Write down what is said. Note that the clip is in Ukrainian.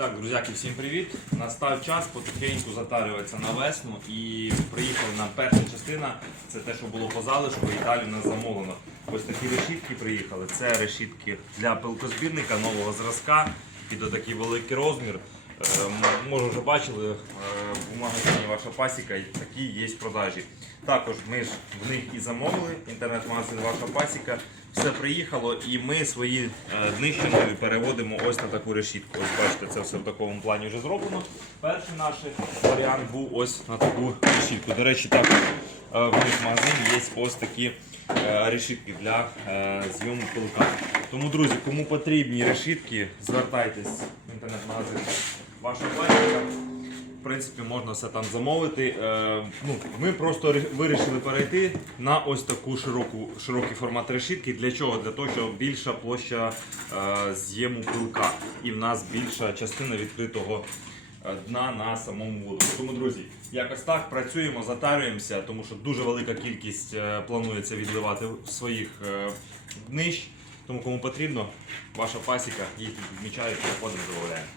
Так, друзяки, всім привіт! Настав час потихеньку затарюватися на весну і приїхала нам перша частина. Це те, що було по залишку, і далі у нас замовлено. Ось такі решітки приїхали. Це решітки для пилкозбірника нового зразка. і до такий великий розмір. Е, Може вже бачили е, в магазині ваша пасіка, такі є в продажі. Також ми ж в них і замовили інтернет-магазин Ваша пасіка. Все приїхало, і ми свої е, переводимо ось на таку решітку. Ось бачите, це все в такому плані вже зроблено. Перший наш варіант був ось на таку решітку. До речі, також е, в них магазині є ось такі е, решітки для зйому пилка. Тому, друзі, кому потрібні решітки, звертайтесь в інтернет-магазин Ваша пасіка. В принципі, можна все там замовити. Е, ну, ми просто вирішили перейти на ось таку широку, широкий формат решітки. Для чого? Для того, щоб більша площа е, з'єму пилка і в нас більша частина відкритого е, дна на самому воду. Тому, друзі, якось так працюємо, затарюємося, тому що дуже велика кількість планується відливати своїх е, днищ. Тому кому потрібно, ваша пасіка, її тут відмічають, переходимо, замовляємо.